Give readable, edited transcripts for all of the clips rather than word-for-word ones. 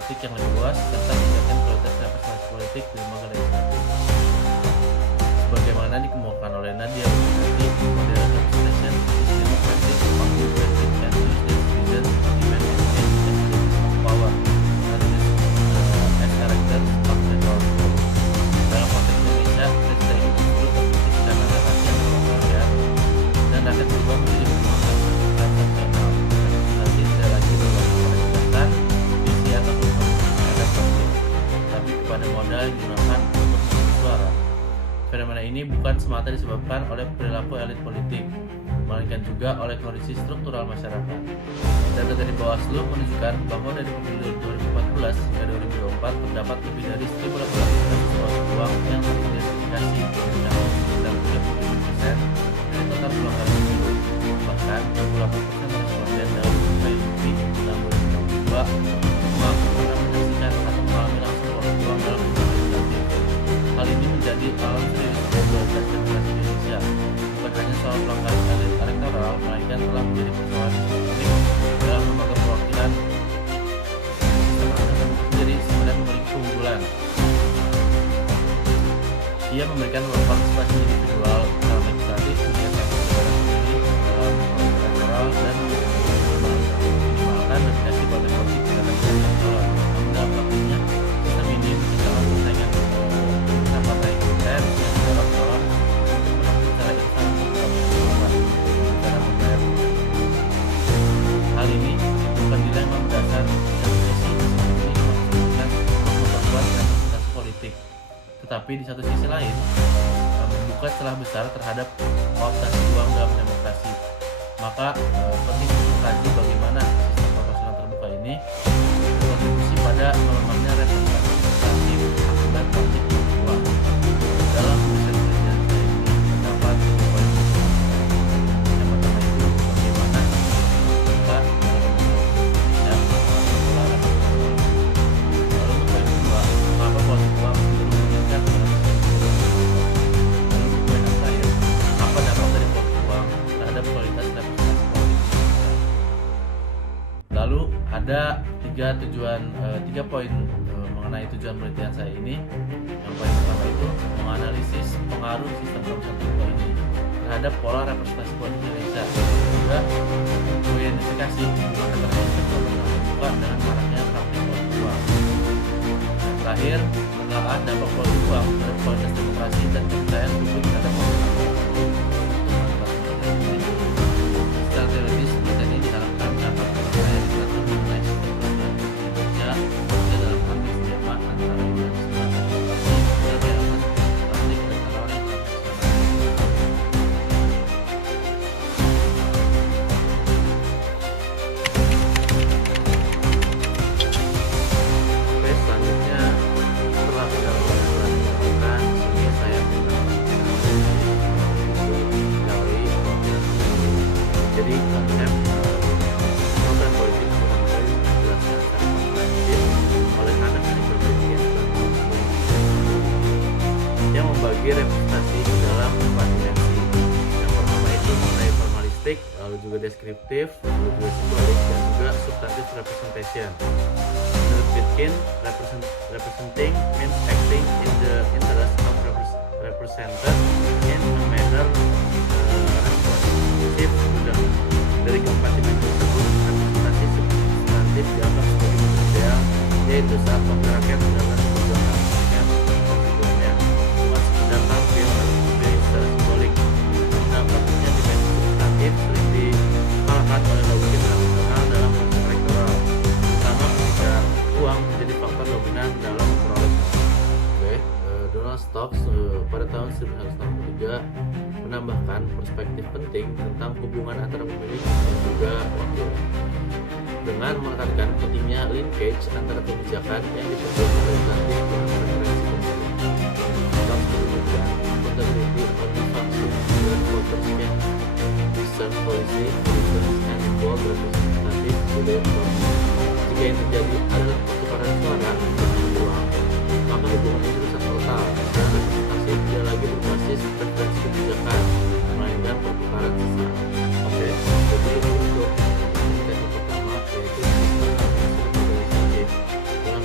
politik yang lebih luas serta meningkatkan kualitas representasi politik di lembaga legislatif. Sebagaimana dikemukakan oleh Nadia Muhammadi, model representation is democratic, contributing and use the citizen demand and change the of power as characters of the government. Dalam konteks Indonesia, presiden itu justru terpilih karena narasi yang berwarna dan rakyat berubah menjadi penguasa transaksional. Representasi tidak lagi berbasis pada gagasan, visi ataupun konflik, tapi kepada modal yang digunakan untuk memilih suara. Fenomena ini bukan semata disebabkan oleh perilaku elit politik, melainkan juga oleh kondisi struktural masyarakat. Data dari Bawaslu menunjukkan bahwa dari pemilu 2014 hingga 2024 terdapat lebih dari 1.800 kasus politik uang yang teridentifikasi dengan sekitar 37% dari total pelanggaran pemilu. Bahkan 68% responden dalam survei LIPI tahun 2022 mengaku pernah menyaksikan atau mengalami langsung politik uang dalam pemilu legislatif. Hal ini menjadi alam serius kualitas demokrasi Indonesia. Bukan hanya soal pelanggaran elit elektoral, melainkan telah menjadi persoalan publik dalam lembaga perwakilan. Jadi sebenarnya memiliki keunggulan. Ia memberikan ruang partisipasi individual dalam legislatif, menyiapkan kebebasan memilih dalam elektoral dan minimalkan dominasi partai politik terhadap calon. Namun dalam praktiknya kita minim misalnya persaingan partai konten yang mendorong calon untuk menempuh cara instan cara membayar. Hal ini bukan dilema mendasar yang sisi ini maksudkan memperkuat representasi politik, tetapi di satu sisi lain membuka celah besar terhadap kooptasi uang dalam demokrasi. Maka penting untuk mengkaji bagaimana sistem proporsional terbuka ini berkontribusi pada melemahnya representasi legislatif akibat politik uang. Dalam riset penelitian saya ini terdapat dua poin penting. Yang pertama itu bagaimana kita dalam pola representasi politik. Lalu untuk poin kedua, mengapa politik uang cenderung meningkat dalam lalu untuk poin yang terakhir, apa dampak dari politik uang terhadap kualitas representasi politik. Lalu ada tiga poin mengenai tujuan penelitian saya ini. Yang poin pertama itu menganalisis pengaruh sistem proporsional terbuka ini terhadap pola representasi politik Indonesia, juga mengidentifikasi hubungan antara sistem proporsional terbuka dengan maraknya praktik politik uang. Dan terakhir, menelaah dampak politik uang terhadap kualitas demokrasi dan kepercayaan publik terhadap politik. Secara teoritis, penelitian ini diharapkan dapat memperkaya literatur mengenai sistem proporsional Indonesia dalam konteks dilema antara liberalisme dan demokrasi dan realitas praktik elektoral yang transaksional. Oke, selanjutnya setelah kita melakukan ini saya jadi konsep program politik dijelaskan secara komprehensif oleh anak dari berbagai yang membagi representasi ke dalam 4 dimensi. Yang pertama itu mengenai formalistik, lalu juga deskriptif, lalu juga simbolik, dan juga substantif representation. Menurut Pitkin, representing means acting in the interest of represented in a manner responsive to them. Dari keempat dimensi tersebut, representasi substantif dianggap sebagai ideal, yaitu saat wakil rakyat benar-benar memperjuangkan kepentingan konstituennya, bukan sekedar tampil atau dipilih secara simbolik. Dalam praktiknya dimensi substantif sering dikalahkan oleh logika nasional dalam proses elektoral, terutama ketika uang menjadi faktor dominan dalam memperoleh suara. Donald Stokes pada tahun 1963 menambahkan perspektif penting tentang hubungan antara pemilih dan juga wakil, dengan menekankan pentingnya linkage antara kebijakan yang diperjuangkan legislatif dengan preferensi pemilih. Stokes menyebutkan accountability only function when voters can discern policy, reasons, and involve representative to their process. Jika yang terjadi adalah pertukaran suara dengan uang, maka hubungan itu rusak total dan representasi tidak lagi berbasis preferensi kebijakan, melainkan pertukaran sesaat. Oke, jadi untuk yang pertama yaitu sistem legislatif dengan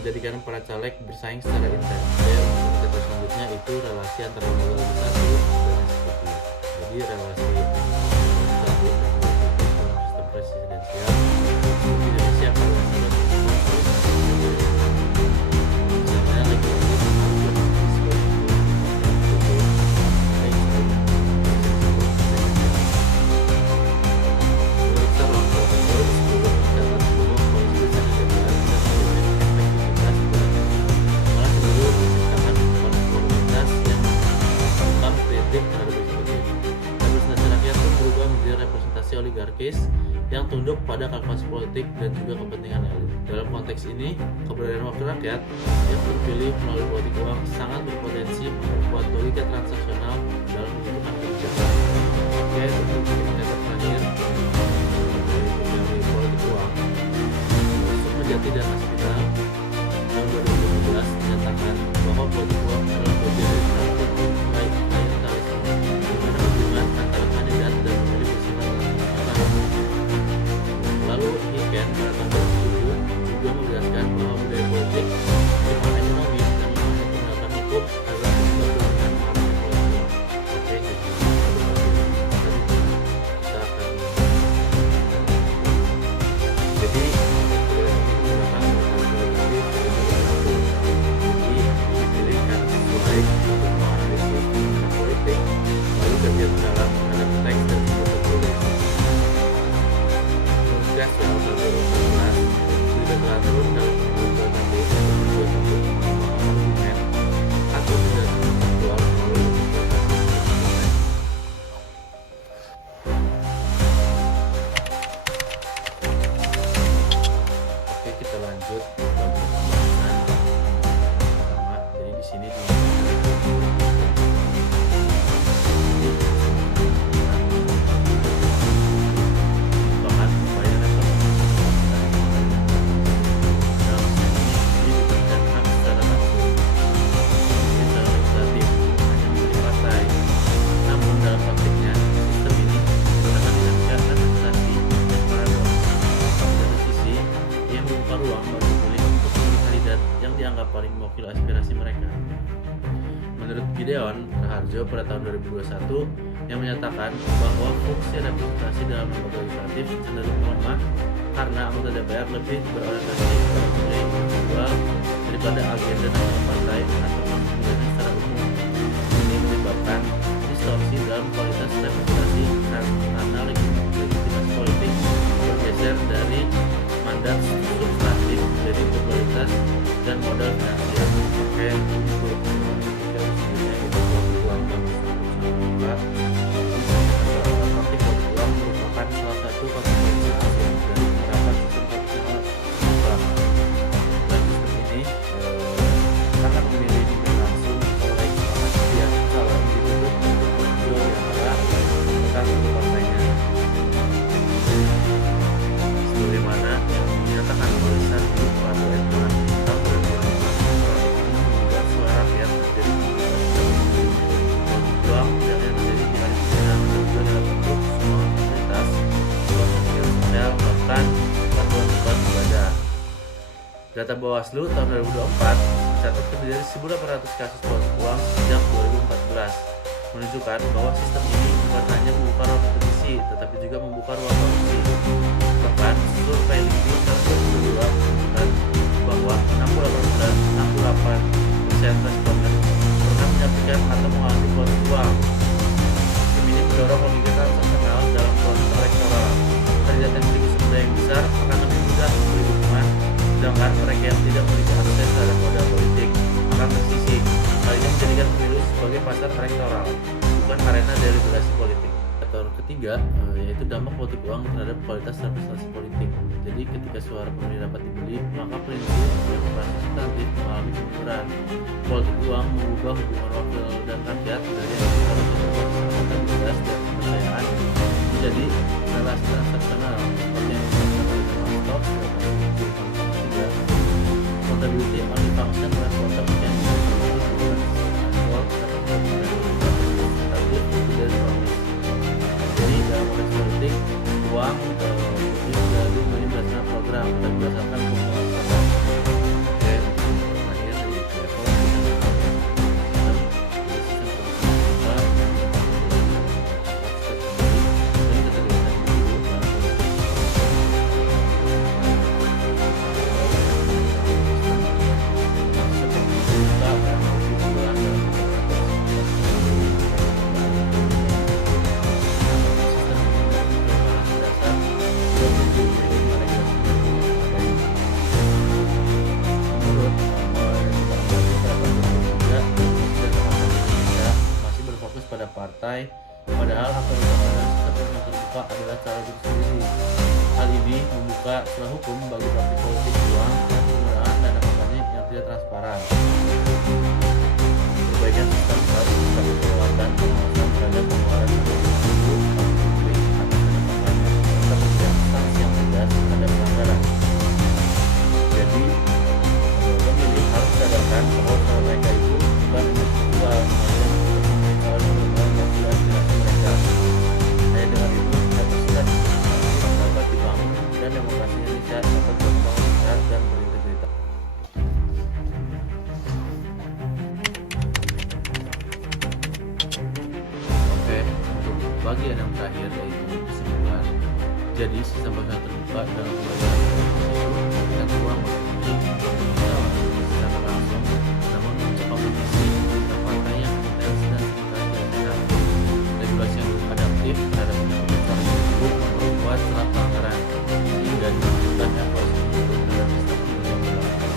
menjadikan para caleg bersaing secara intens. Dan indikator selanjutnya itu relasi antara lembaga legislatif dan eksekutif. Jadi relasi legislatif dalam sistem presidensial di Indonesia pada dasarnya misalnya legislatif oligarkis yang tunduk pada kalkulasi politik dan juga kepentingan elit. Dalam konteks ini, keberadaan wakil rakyat yang terpilih melalui politik uang sangat berpotensi memperkuat logika transaksional dalam menentukan kebijakan. Oke, untuk indikator terakhir dari politik uang, Sukmajati dan Aspina tahun 2015 menyatakan bahwa politik uang adalah bagian dari strategi klientelisme, di mana hubungan antara kandidat dan pemilih bersifat. Lalu Hiken pada tahun 2007 juga menjelaskan bahwa budaya politik, pertimbangan ekonomi, dan penegakan hukum adalah sebuah dorongan partai politik. Oke, jadi kita akan jadi dipilihkan sesuai untuk menganalisis politik, lalu kerja dalam menghadap teks dan tulis. Tugas dalam 2019 sudah teratur dalam pembuatan argumen atau tidak faktual melalui Oke, kita lanjut ke bagian pembahasan pertama. Jadi di sini paling mewakili aspirasi mereka. Menurut Gideon Raharjo pada tahun 2021 yang menyatakan bahwa fungsi representasi dalam lembaga legislatif cenderung melemah karena anggota DPR lebih berorientasi pada nilai individual daripada agenda nasional partai atau kepentingan secara umum. Ini menyebabkan distorsi dalam kualitas representasi karena legitimasi politik bergeser dari mandat substantif menjadi popularitas dan modal finansial. Oke, itu sebenarnya itu uang praktik uang merupakan salah satu konsekuensi dari penerapan sistem proporsional mutlak. Dan sistem ini akan memilih langsung oleh yang calon ditutup untuk muncul di antara rekan partainya. Sebagaimana yang dinyatakan oleh Sandi Prabowo Edman tahun 2005 dan suara rakyat menjadi peluang yang terjadi di hari dan juga dalam bentuk semua komunitas sosial melakukan bantuan ibadah. Data Bawaslu tahun 2024 mencatat lebih dari 1.800 kasus politik uang sejak 2014, menunjukkan bahwa sistem ini bukan hanya membuka ruang kompetisi, tetapi juga membuka ruang korupsi. Bahkan survei LIPI tahun 2022 menunjukkan bahwa 68% responden pernah menyaksikan atau mengalami politik uang. Sistem ini mendorong logika transaksional dalam proses elektoral. Kandidat yang memiliki sumber yang besar akan lebih mudah memberi dukungan, sedangkan mereka yang tidak memiliki akses terhadap modal politik akan tersisih. Hal ini menjadikan pemilu sebagai pasar elektoral, bukan arena deliberasi politik. Faktor ketiga yaitu dampak politik uang terhadap kualitas representasi politik. Jadi ketika suara pemilih dapat dibeli, maka prinsip demokrasi substantif mengalami kemunduran. Politik uang mengubah hubungan wakil dan rakyat dari yang seharusnya akuntabilitas dan kepercayaan menjadi relasi transaksional seperti yang disampaikan oleh Maslow pada tiga. Accountability only function when context can be jadi dalam konteks politik uang ini berdasarkan program dan berdasarkan penguasaan. Oke, partai, padahal hak prerogatif dan sistem pemilu terbuka adalah cara tersendiri. Hal ini membuka celah hukum bagi partai politik uang dan penggunaan dana kampanye yang tidak transparan. Perbaikan sistem harus bisa kelewatan pengawasan terhadap pengeluaran publik atas dana kampanye serta memberikan sanksi yang tegas terhadap pelanggaran. Jadi, pemilih harus sadarkan bahwa suara mereka itu bukan hanya sebuah aspirasi mereka. Hanya dengan itu, kapasitas dapat dibangun dan demokrasi Indonesia dapat berkembang besar dan berintegritas. Oke, untuk bagian yang terakhir yaitu kesimpulan. Jadi, sistem pemilu terbuka dalam pembayaran itu tidak uang secara langsung, namun untuk kompetisi antar partai yang intens dan seringkali tidak sehat. Regulasi yang adaptif terhadap cara tersebut memperkuat celah pelanggaran sehingga dilakukan evaluasi untuk terhadap sistem pemilu yang berlaku.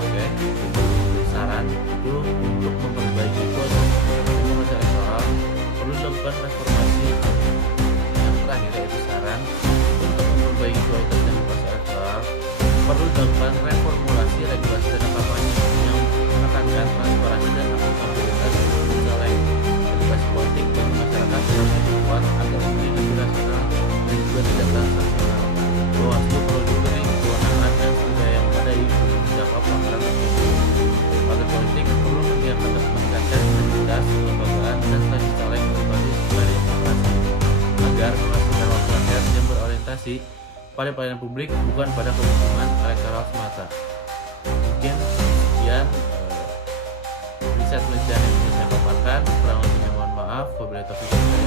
Oke, untuk saran itu untuk memperbaiki kualitas demokrasi elektoral perlu dilakukan reformasi. Yang terakhir yaitu saran untuk memperbaiki kualitas demokrasi elektoral perlu dilakukan reformulasi regulasi dana kampanye yang menekankan transparansi dan akuntabilitas caleg. Edukasi politik bagi masyarakat harus dibuat agar pemilih lebih rasional dan juga tidak transaksional. Bawaslu perlu diberi kewenangan dan sumber yang memadai untuk menjawab pelanggaran tersebut. Partai politik perlu mengiakan dan meningkatkan integritas, kelembagaan, dan stabilitas caleg berbasis dari demokrasi agar menghasilkan wakil rakyat yang berorientasi pada pelayanan publik bukan pada keuntungan elektoral semata. Mungkin sekian riset penelitian yang bisa saya paparkan. Kurang lebihnya mohon maaf. Wabillahi taufiq.